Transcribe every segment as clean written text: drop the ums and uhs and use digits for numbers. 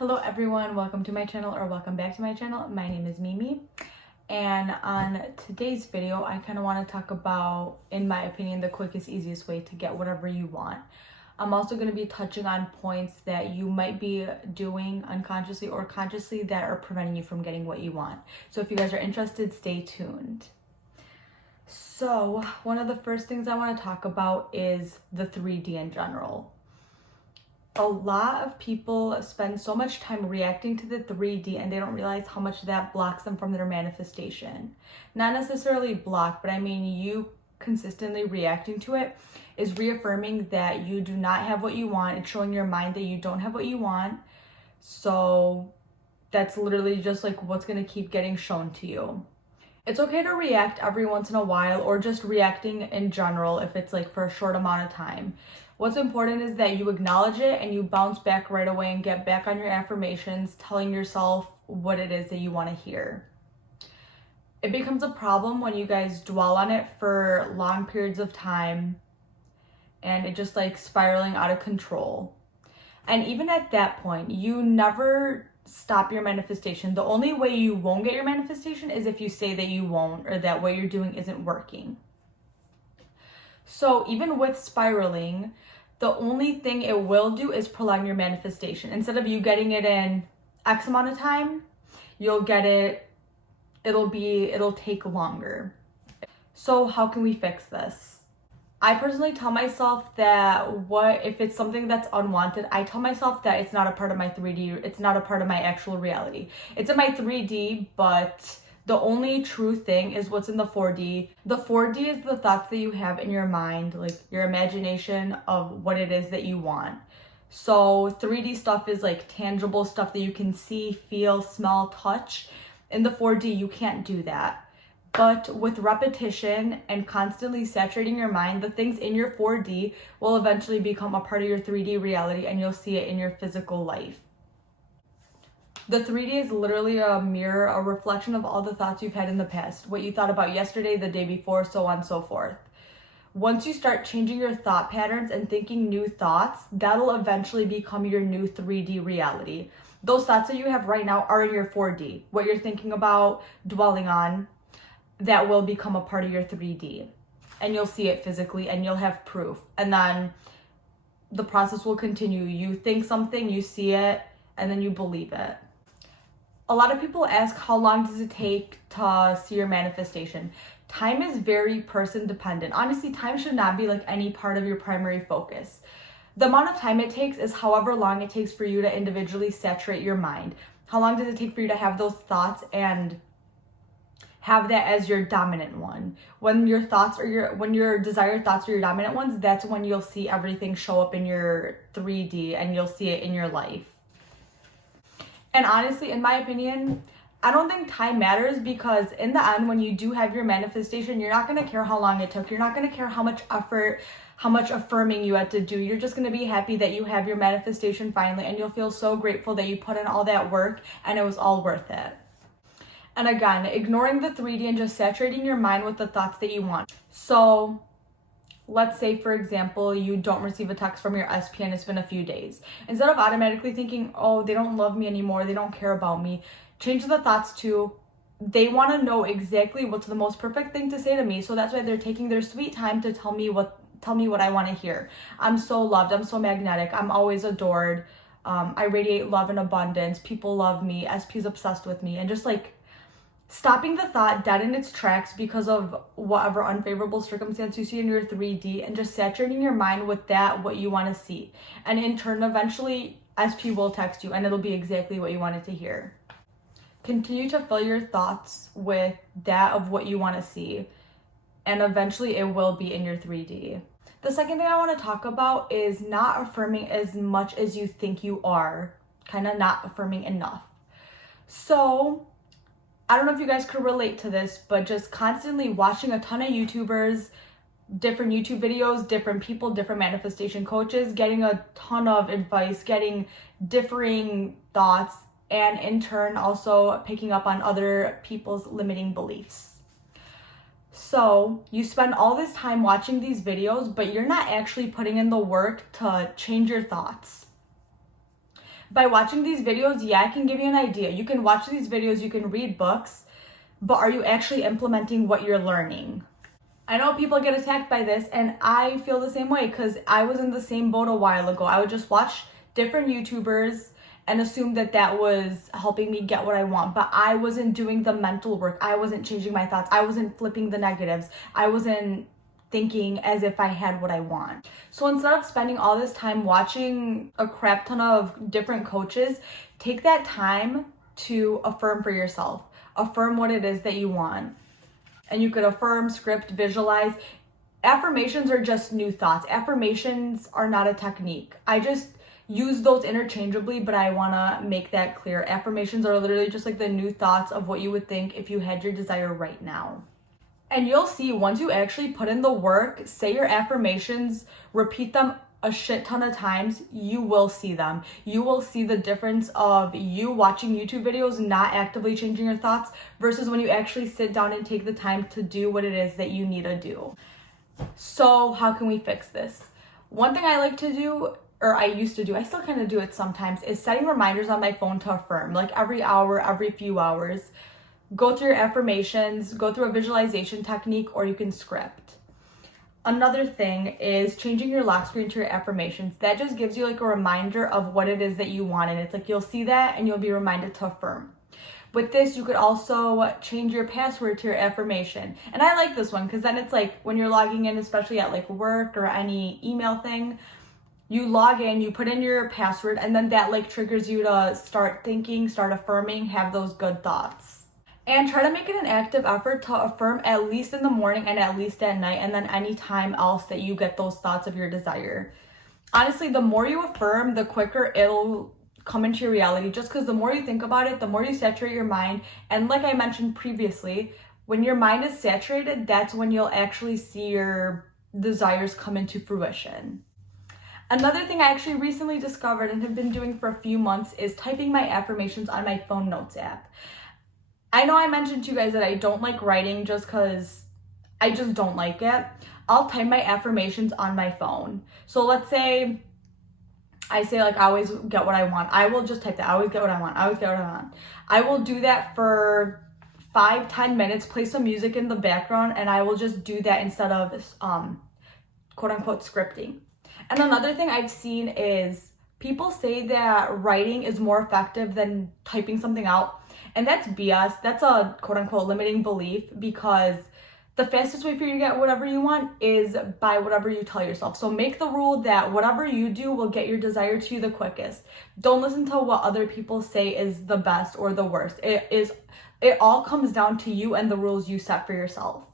Hello everyone, welcome to my channel or welcome back to my channel. My name is Mimi, and on today's video I kind of want to talk about, in my opinion, the quickest, easiest way to get whatever you want. I'm also going to be touching on points that you might be doing unconsciously or consciously that are preventing you from getting what you want. So if you guys are interested, stay tuned. So one of the first things I want to talk about is the 3D in general. A lot of people spend so much time reacting to the 3D and they don't realize how much that blocks them from their manifestation. Not necessarily block, but I mean you consistently reacting to it is reaffirming that you do not have what you want. It's showing your mind that you don't have what you want. So that's literally just like what's going to keep getting shown to you. It's okay to react every once in a while, or just reacting in general if it's like for a short amount of time. What's important is that you acknowledge it and you bounce back right away and get back on your affirmations, telling yourself what it is that you want to hear. It becomes a problem when you guys dwell on it for long periods of time and it just like spiraling out of control. And even at that point, you never stop your manifestation. The only way you won't get your manifestation is if you say that you won't, or that what you're doing isn't working. So even with spiraling, the only thing it will do is prolong your manifestation. Instead of you getting it in X amount of time, you'll get it, it'll take longer. So how can we fix this? I personally tell myself that if it's something that's unwanted, I tell myself that it's not a part of my 3D, it's not a part of my actual reality. It's in my 3D, but the only true thing is what's in the 4D. The 4D is the thoughts that you have in your mind, like your imagination of what it is that you want. So 3D stuff is like tangible stuff that you can see, feel, smell, touch. In the 4D, you can't do that. But with repetition and constantly saturating your mind, the things in your 4D will eventually become a part of your 3D reality, and you'll see it in your physical life. The 3D is literally a mirror, a reflection of all the thoughts you've had in the past, what you thought about yesterday, the day before, so on and so forth. Once you start changing your thought patterns and thinking new thoughts, that'll eventually become your new 3D reality. Those thoughts that you have right now are in your 4D. What you're thinking about, dwelling on, that will become a part of your 3D. And you'll see it physically and you'll have proof. And then the process will continue. You think something, you see it, and then you believe it. A lot of people ask, how long does it take to see your manifestation? Time is very person dependent. Honestly, time should not be like any part of your primary focus. The amount of time it takes is however long it takes for you to individually saturate your mind. How long does it take for you to have those thoughts and have that as your dominant one? When your desired thoughts are your dominant ones, that's when you'll see everything show up in your 3D and you'll see it in your life. And honestly, in my opinion, I don't think time matters, because in the end, when you do have your manifestation, you're not going to care how long it took. You're not going to care how much effort, how much affirming you had to do. You're just going to be happy that you have your manifestation finally, and you'll feel so grateful that you put in all that work and it was all worth it. And again, ignoring the 3D and just saturating your mind with the thoughts that you want. So let's say, for example, you don't receive a text from your SP and it's been a few days. Instead of automatically thinking, oh, they don't love me anymore, they don't care about me, change the thoughts to, they want to know exactly what's the most perfect thing to say to me. So that's why they're taking their sweet time to tell me what I want to hear. I'm so loved. I'm so magnetic. I'm always adored. I radiate love and abundance. People love me. SP's obsessed with me. And just like stopping the thought dead in its tracks because of whatever unfavorable circumstance you see in your 3D, and just saturating your mind with that, what you want to see. And in turn, eventually, SP will text you and it'll be exactly what you wanted to hear. Continue to fill your thoughts with that of what you want to see, and eventually it will be in your 3D. The second thing I want to talk about is not affirming as much as you think you are, kind of not affirming enough. So I don't know if you guys could relate to this, but just constantly watching a ton of YouTubers, different YouTube videos, different people, different manifestation coaches, getting a ton of advice, getting differing thoughts, and in turn also picking up on other people's limiting beliefs. So you spend all this time watching these videos, but you're not actually putting in the work to change your thoughts. By watching these videos, yeah, I can give you an idea. You can watch these videos, you can read books, but are you actually implementing what you're learning? I know people get attacked by this, and I feel the same way because I was in the same boat a while ago. I would just watch different YouTubers and assume that that was helping me get what I want, but I wasn't doing the mental work. I wasn't changing my thoughts. I wasn't flipping the negatives. I wasn't thinking as if I had what I want. So instead of spending all this time watching a crap ton of different coaches, take that time to affirm for yourself. Affirm what it is that you want. And you could affirm, script, visualize. Affirmations are just new thoughts. Affirmations are not a technique. I just use those interchangeably, but I want to make that clear. Affirmations are literally just like the new thoughts of what you would think if you had your desire right now. And you'll see once you actually put in the work, say your affirmations, repeat them a shit ton of times, you will see them. You will see the difference of you watching YouTube videos, not actively changing your thoughts, versus when you actually sit down and take the time to do what it is that you need to do. So how can we fix this? One thing I like to do, or I used to do, I still kind of do it sometimes, is setting reminders on my phone to affirm, like every hour, every few hours. Go through your affirmations, go through a visualization technique, or you can script. Another thing is changing your lock screen to your affirmations. That just gives you like a reminder of what it is that you want. And it's like you'll see that and you'll be reminded to affirm. With this, you could also change your password to your affirmation. And I like this one because then it's like when you're logging in, especially at like work or any email thing, you log in, you put in your password, and then that like triggers you to start thinking, start affirming, have those good thoughts. And try to make it an active effort to affirm at least in the morning and at least at night, and then any time else that you get those thoughts of your desire. Honestly, the more you affirm, the quicker it'll come into your reality, just because the more you think about it, the more you saturate your mind. And like I mentioned previously, when your mind is saturated, that's when you'll actually see your desires come into fruition. Another thing I actually recently discovered and have been doing for a few months is typing my affirmations on my phone notes app. I know I mentioned to you guys that I don't like writing just because I just don't like it. I'll type my affirmations on my phone. So let's say I say like I always get what I want. I will just type that. I always get what I want. I always get what I want. I will do that for 5-10 minutes, play some music in the background, and I will just do that instead of quote unquote scripting. And another thing I've seen is people say that writing is more effective than typing something out. And that's BS. That's a quote unquote limiting belief, because the fastest way for you to get whatever you want is by whatever you tell yourself. So make the rule that whatever you do will get your desire to you the quickest. Don't listen to what other people say is the best or the worst. It all comes down to you and the rules you set for yourself.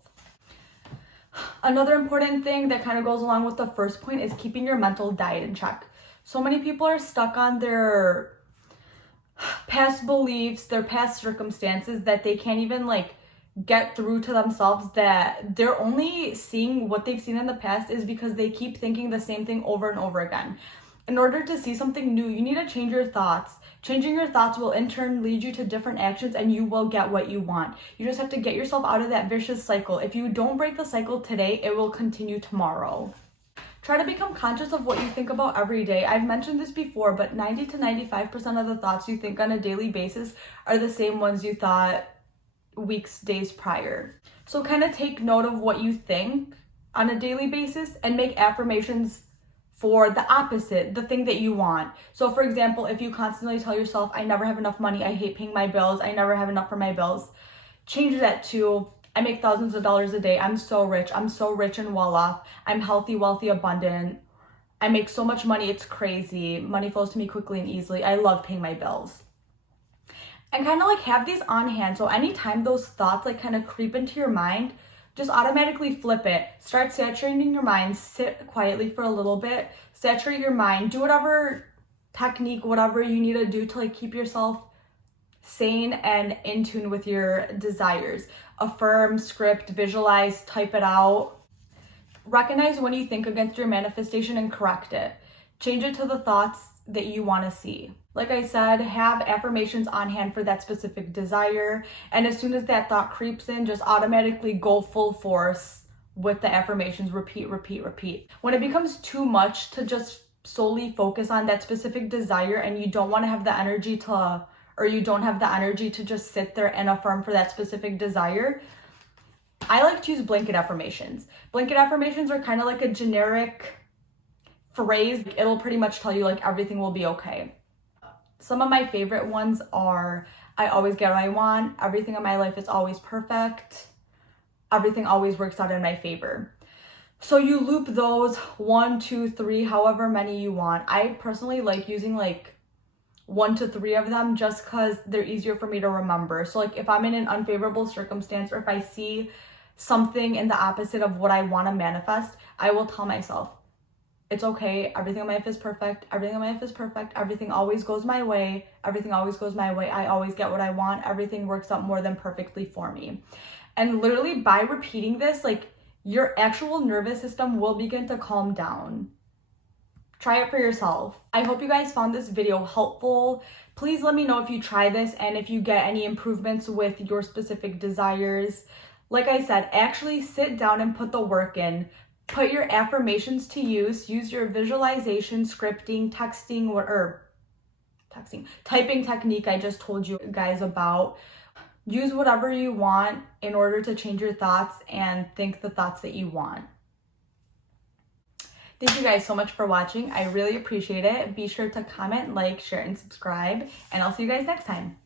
Another important thing that kind of goes along with the first point is keeping your mental diet in check. So many people are stuck on their past beliefs, their past circumstances, that they can't even like get through to themselves, that they're only seeing what they've seen in the past is because they keep thinking the same thing over and over again. In order to see something new, you need to change your thoughts. Changing your thoughts will in turn lead you to different actions, and you will get what you want. You just have to get yourself out of that vicious cycle. If you don't break the cycle today, it will continue tomorrow. Try to become conscious of what you think about every day. I've mentioned this before, but 90 to 95% of the thoughts you think on a daily basis are the same ones you thought weeks, days prior. So kind of take note of what you think on a daily basis and make affirmations for the opposite, the thing that you want. So for example, if you constantly tell yourself, I never have enough money, I hate paying my bills, I never have enough for my bills, change that to, I make thousands of dollars a day, I'm so rich and well off, I'm healthy, wealthy, abundant, I make so much money, it's crazy, money flows to me quickly and easily, I love paying my bills. And kind of like have these on hand, so anytime those thoughts like kind of creep into your mind, just automatically flip it. Start saturating your mind, sit quietly for a little bit, saturate your mind, do whatever technique, whatever you need to do to like keep yourself sane and in tune with your desires. Affirm, script, visualize, type it out. Recognize when you think against your manifestation and correct it. Change it to the thoughts that you want to see. Like I said, have affirmations on hand for that specific desire. And as soon as that thought creeps in, just automatically go full force with the affirmations. Repeat, repeat, repeat. When it becomes too much to just solely focus on that specific desire and you don't want to have the energy to, or you don't have the energy to just sit there and affirm for that specific desire, I like to use blanket affirmations. Blanket affirmations are kind of like a generic phrase. It'll pretty much tell you like everything will be okay. Some of my favorite ones are, I always get what I want, everything in my life is always perfect, everything always works out in my favor. So you loop those 1, 2, 3, however many you want. I personally like using like 1 to 3 of them just because they're easier for me to remember. So like if I'm in an unfavorable circumstance or if I see something in the opposite of what I want to manifest, I will tell myself, it's okay, everything in my life is perfect, everything in my life is perfect, everything always goes my way, everything always goes my way, I always get what I want, everything works out more than perfectly for me. And literally by repeating this, like your actual nervous system will begin to calm down. Try it for yourself. I hope you guys found this video helpful. Please let me know if you try this and if you get any improvements with your specific desires. Like I said, actually sit down and put the work in. Put your affirmations to use. Use your visualization, scripting, typing technique I just told you guys about. Use whatever you want in order to change your thoughts and think the thoughts that you want. Thank you guys so much for watching. I really appreciate it. Be sure to comment, like, share, and subscribe, and I'll see you guys next time.